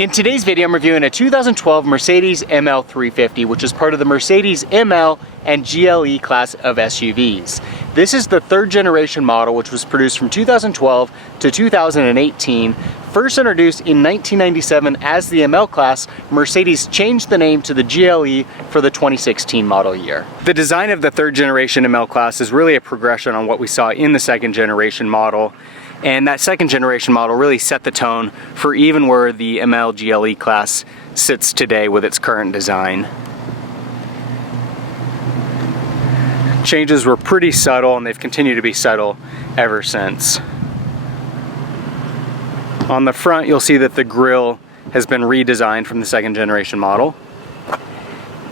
In today's video, I'm reviewing a 2012 Mercedes ML 350, which is part of the Mercedes ML and GLE class of SUVs. This is the third generation model, which was produced from 2012 to 2018. First introduced in 1997 as the ML class, Mercedes changed the name to the GLE for the 2016 model year. The design of the third generation ML class is really a progression on what we saw in the second generation model. And that second generation model really set the tone for even where the ML GLE class sits today with its current design. Changes were pretty subtle, and they've continued to be subtle ever since. On the front, you'll see that the grille has been redesigned from the second generation model.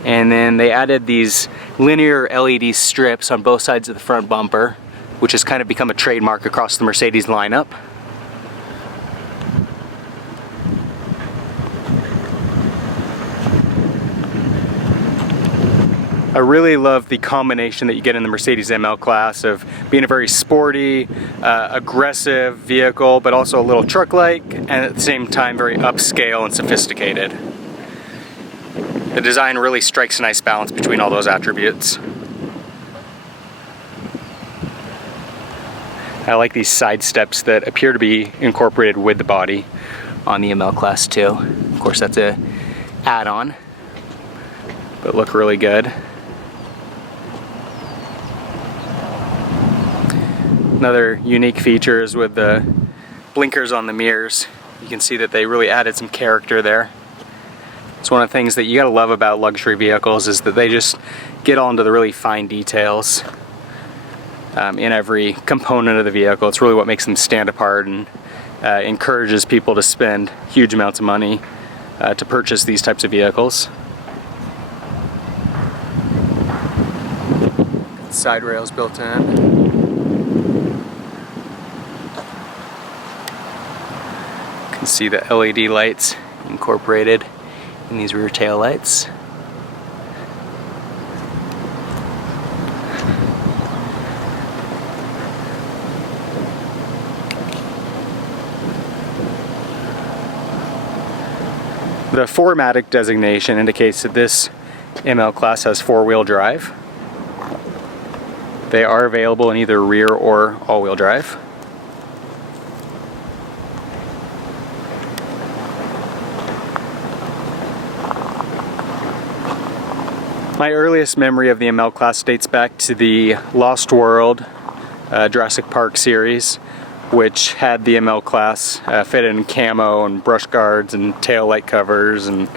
And then they added these linear LED strips on both sides of the front bumper, which has kind of become a trademark across the Mercedes lineup. I really love the combination that you get in the Mercedes ML class of being a very sporty, aggressive vehicle, but also a little truck-like, and at the same time very upscale and sophisticated. The design really strikes a nice balance between all those attributes. I like these side steps that appear to be incorporated with the body on the ML class too. Of course, that's a add-on, but look really good. Another unique feature is with the blinkers on the mirrors. You can see that they really added some character there. It's one of the things that you gotta love about luxury vehicles, is that they just get all into the really fine details in every component of the vehicle. It's really what makes them stand apart and encourages people to spend huge amounts of money to purchase these types of vehicles. Side rails built in. You can see the LED lights incorporated in these rear tail lights. The 4MATIC designation indicates that this ML class has four-wheel drive. They are available in either rear or all-wheel drive. My earliest memory of the ML class dates back to the Lost World Jurassic Park series, which had the ML class fitted in camo and brush guards and tail light covers and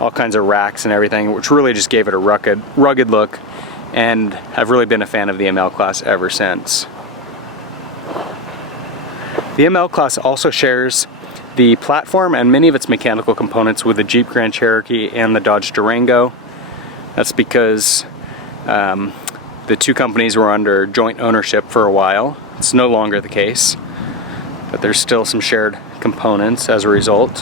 all kinds of racks and everything, which really just gave it a rugged look, and I've really been a fan of the ML class ever since. The ML class also shares the platform and many of its mechanical components with the Jeep Grand Cherokee and the Dodge Durango. That's because the two companies were under joint ownership for a while. It's no longer the case, but there's still some shared components as a result.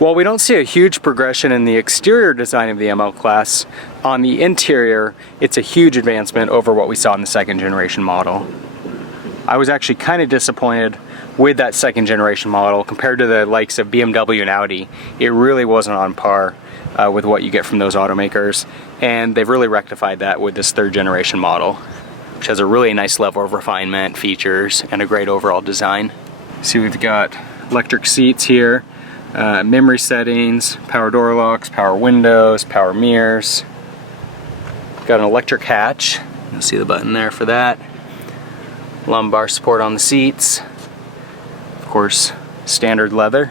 While we don't see a huge progression in the exterior design of the ML class, on the interior, it's a huge advancement over what we saw in the second generation model. I was actually kind of disappointed with that second generation model compared to the likes of BMW and Audi. It really wasn't on par with what you get from those automakers, and they've really rectified that with this third generation model, which has a really nice level of refinement, features, and a great overall design. See, we've got electric seats here, memory settings, power door locks, power windows, power mirrors. Got an electric hatch. You'll see the button there for that. Lumbar support on the seats. Of course, standard leather.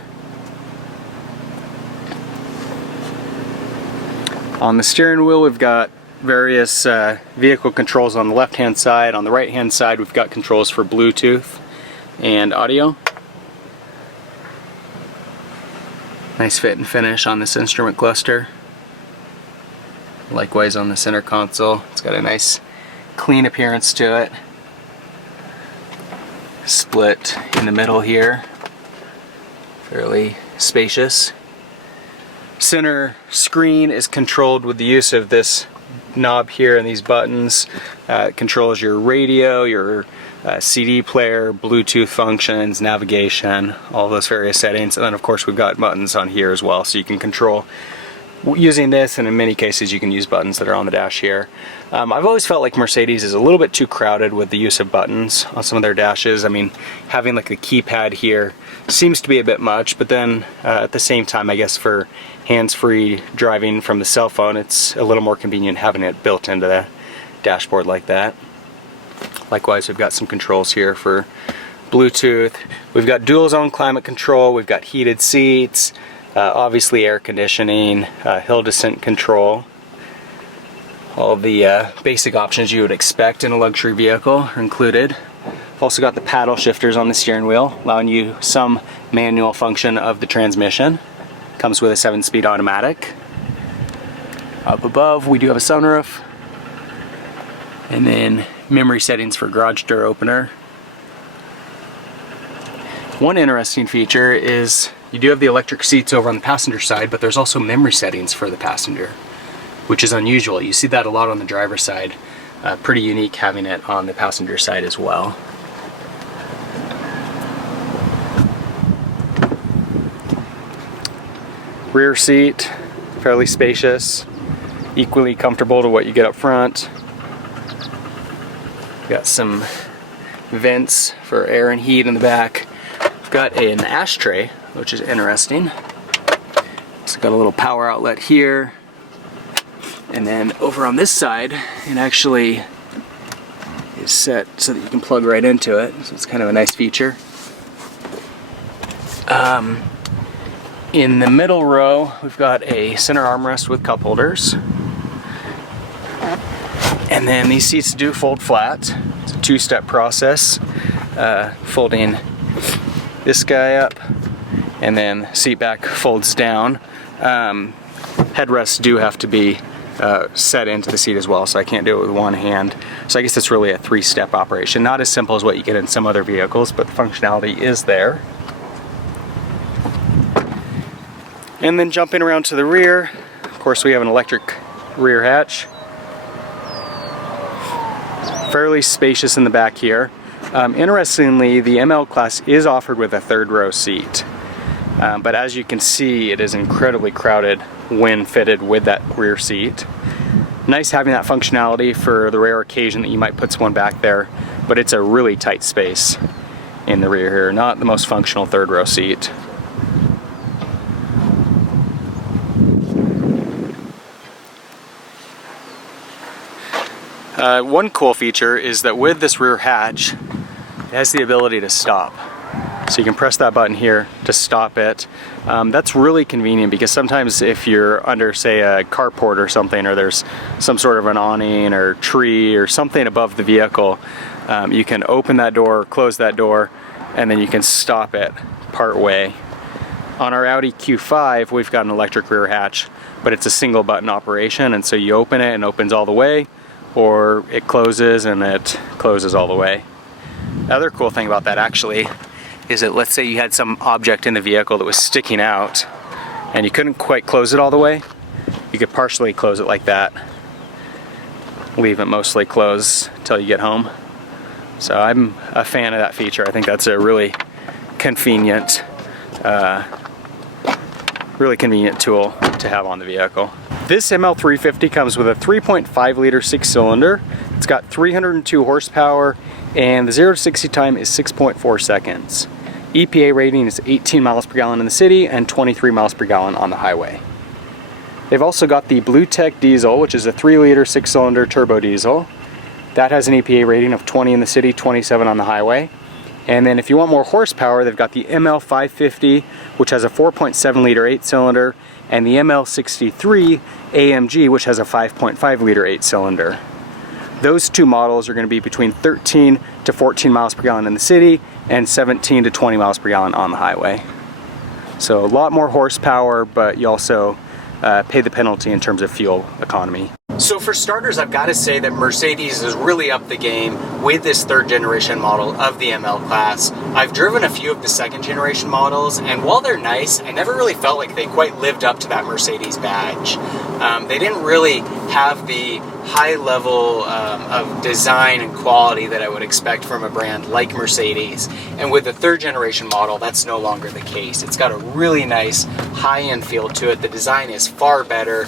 On the steering wheel, we've got various vehicle controls on the left-hand side. On the right-hand side, we've got controls for Bluetooth and audio. Nice fit and finish on this instrument cluster. Likewise on the center console. It's got a nice clean appearance to it. Split in the middle here. Fairly spacious. Center screen is controlled with the use of this knob here and these buttons controls your radio, your CD player, Bluetooth functions, navigation, all those various settings. And then of course we've got buttons on here as well, so you can control using this, and in many cases you can use buttons that are on the dash here. I've always felt like Mercedes is a little bit too crowded with the use of buttons on some of their dashes. I mean, having like a keypad here seems to be a bit much, but then at the same time, I guess for hands-free driving from the cell phone, it's a little more convenient having it built into the dashboard like that. Likewise, we've got some controls here for Bluetooth. We've got dual zone climate control, we've got heated seats, obviously air conditioning, hill descent control. All the basic options you would expect in a luxury vehicle are included. We've also got the paddle shifters on the steering wheel, allowing you some manual function of the transmission. Comes with a 7-speed automatic. Up above we do have a sunroof. And then memory settings for garage door opener. One interesting feature is you do have the electric seats over on the passenger side, but there's also memory settings for the passenger, which is unusual. You see that a lot on the driver's side. Pretty unique having it on the passenger side as well. Rear seat, fairly spacious, equally comfortable to what you get up front. Got some vents for air and heat in the back. We've got an ashtray, which is interesting. Also got a little power outlet here. And then over on this side, it actually is set so that you can plug right into it. So it's kind of a nice feature. In the middle row, we've got a center armrest with cup holders. And then these seats do fold flat. It's a 2-step process. Folding this guy up, and then seat back folds down. Headrests do have to be set into the seat as well, so I can't do it with one hand. So I guess it's really a 3-step operation. Not as simple as what you get in some other vehicles, but the functionality is there. And then jumping around to the rear, of course we have an electric rear hatch. Fairly spacious in the back here. Interestingly, the ML Class is offered with a 3rd row seat. But as you can see, it is incredibly crowded when fitted with that rear seat. Nice having that functionality for the rare occasion that you might put someone back there, but it's a really tight space in the rear here. Not the most functional 3rd row seat. One cool feature is that with this rear hatch, it has the ability to stop. So you can press that button here to stop it. That's really convenient because sometimes if you're under, say, a carport or something, or there's some sort of an awning or tree or something above the vehicle, you can open that door, close that door, and then you can stop it part way. On our Audi Q5, we've got an electric rear hatch, but it's a single button operation, and so you open it and it opens all the way, or it closes and it closes all the way. The other cool thing about that actually is that, let's say you had some object in the vehicle that was sticking out and you couldn't quite close it all the way, you could partially close it like that. Leave it mostly closed until you get home. So I'm a fan of that feature. I think that's a really convenient tool to have on the vehicle. This ML350 comes with a 3.5 liter 6-cylinder. It's got 302 horsepower and the 0 to 60 time is 6.4 seconds. EPA rating is 18 miles per gallon in the city and 23 miles per gallon on the highway. They've also got the BlueTech diesel, which is a 3 liter 6-cylinder turbo diesel. That has an EPA rating of 20 in the city, 27 on the highway. And then if you want more horsepower, they've got the ML550, which has a 4.7 liter 8-cylinder, and the ML63 AMG, which has a 5.5 liter 8-cylinder. Those two models are going to be between 13 to 14 miles per gallon in the city and 17 to 20 miles per gallon on the highway. So a lot more horsepower, but you also pay the penalty in terms of fuel economy. So for starters, I've got to say that Mercedes has really upped the game with this 3rd generation model of the ML Class. I've driven a few of the 2nd generation models, and while they're nice, I never really felt like they quite lived up to that Mercedes badge. They didn't really have the high level of design and quality that I would expect from a brand like Mercedes. And with the third generation model, that's no longer the case. It's got a really nice high-end feel to it. The design is far better,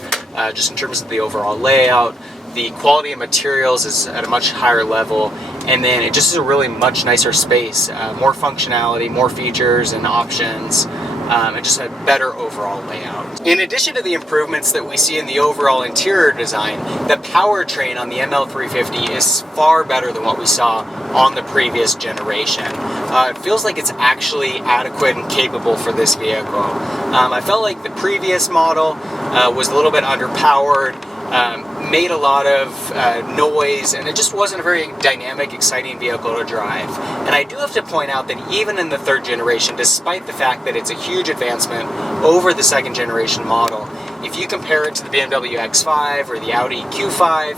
just in terms of the overall layout. The quality of materials is at a much higher level, and then it just is a really much nicer space, more functionality, more features and options, and just a better overall layout. In addition to the improvements that we see in the overall interior design, the powertrain on the ML350 is far better than what we saw on the previous generation. It feels like it's actually adequate and capable for this vehicle. I felt like the previous model was a little bit underpowered, made a lot of noise, and it just wasn't a very dynamic, exciting vehicle to drive. And I do have to point out that even in the third generation, despite the fact that it's a huge advancement over the second generation model, if you compare it to the BMW X5 or the Audi Q5,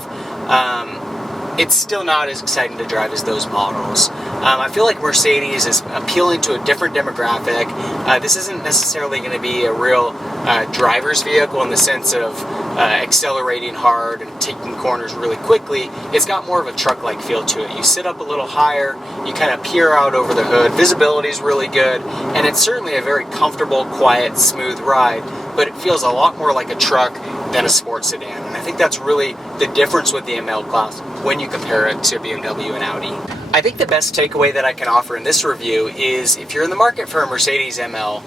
it's still not as exciting to drive as those models. I feel like Mercedes is appealing to a different demographic. This isn't necessarily going to be a real driver's vehicle in the sense of accelerating hard and taking corners really quickly. It's got more of a truck-like feel to it. You sit up a little higher, you kind of peer out over the hood, visibility is really good, and it's certainly a very comfortable, quiet, smooth ride, but it feels a lot more like a truck than a sports sedan. And I think that's really the difference with the ML class when you compare it to BMW and Audi. I think the best takeaway that I can offer in this review is if you're in the market for a Mercedes ML,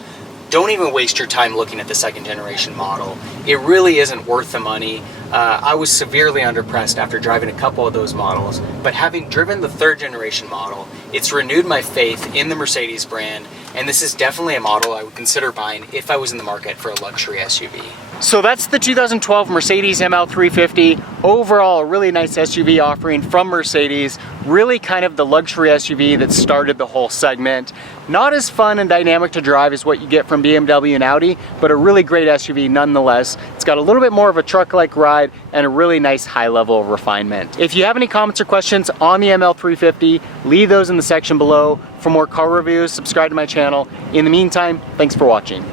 don't even waste your time looking at the second generation model. It really isn't worth the money. I was severely underpriced after driving a couple of those models, but having driven the third generation model, it's renewed my faith in the Mercedes brand, and this is definitely a model I would consider buying if I was in the market for a luxury SUV. So that's the 2012 Mercedes ML350. Overall, a really nice SUV offering from Mercedes. Really kind of the luxury SUV that started the whole segment. Not as fun and dynamic to drive as what you get from BMW and Audi, but a really great SUV nonetheless. It's got a little bit more of a truck-like ride and a really nice high level of refinement. If you have any comments or questions on the ML350, leave those in the section below. For more car reviews, subscribe to my channel. In the meantime, thanks for watching.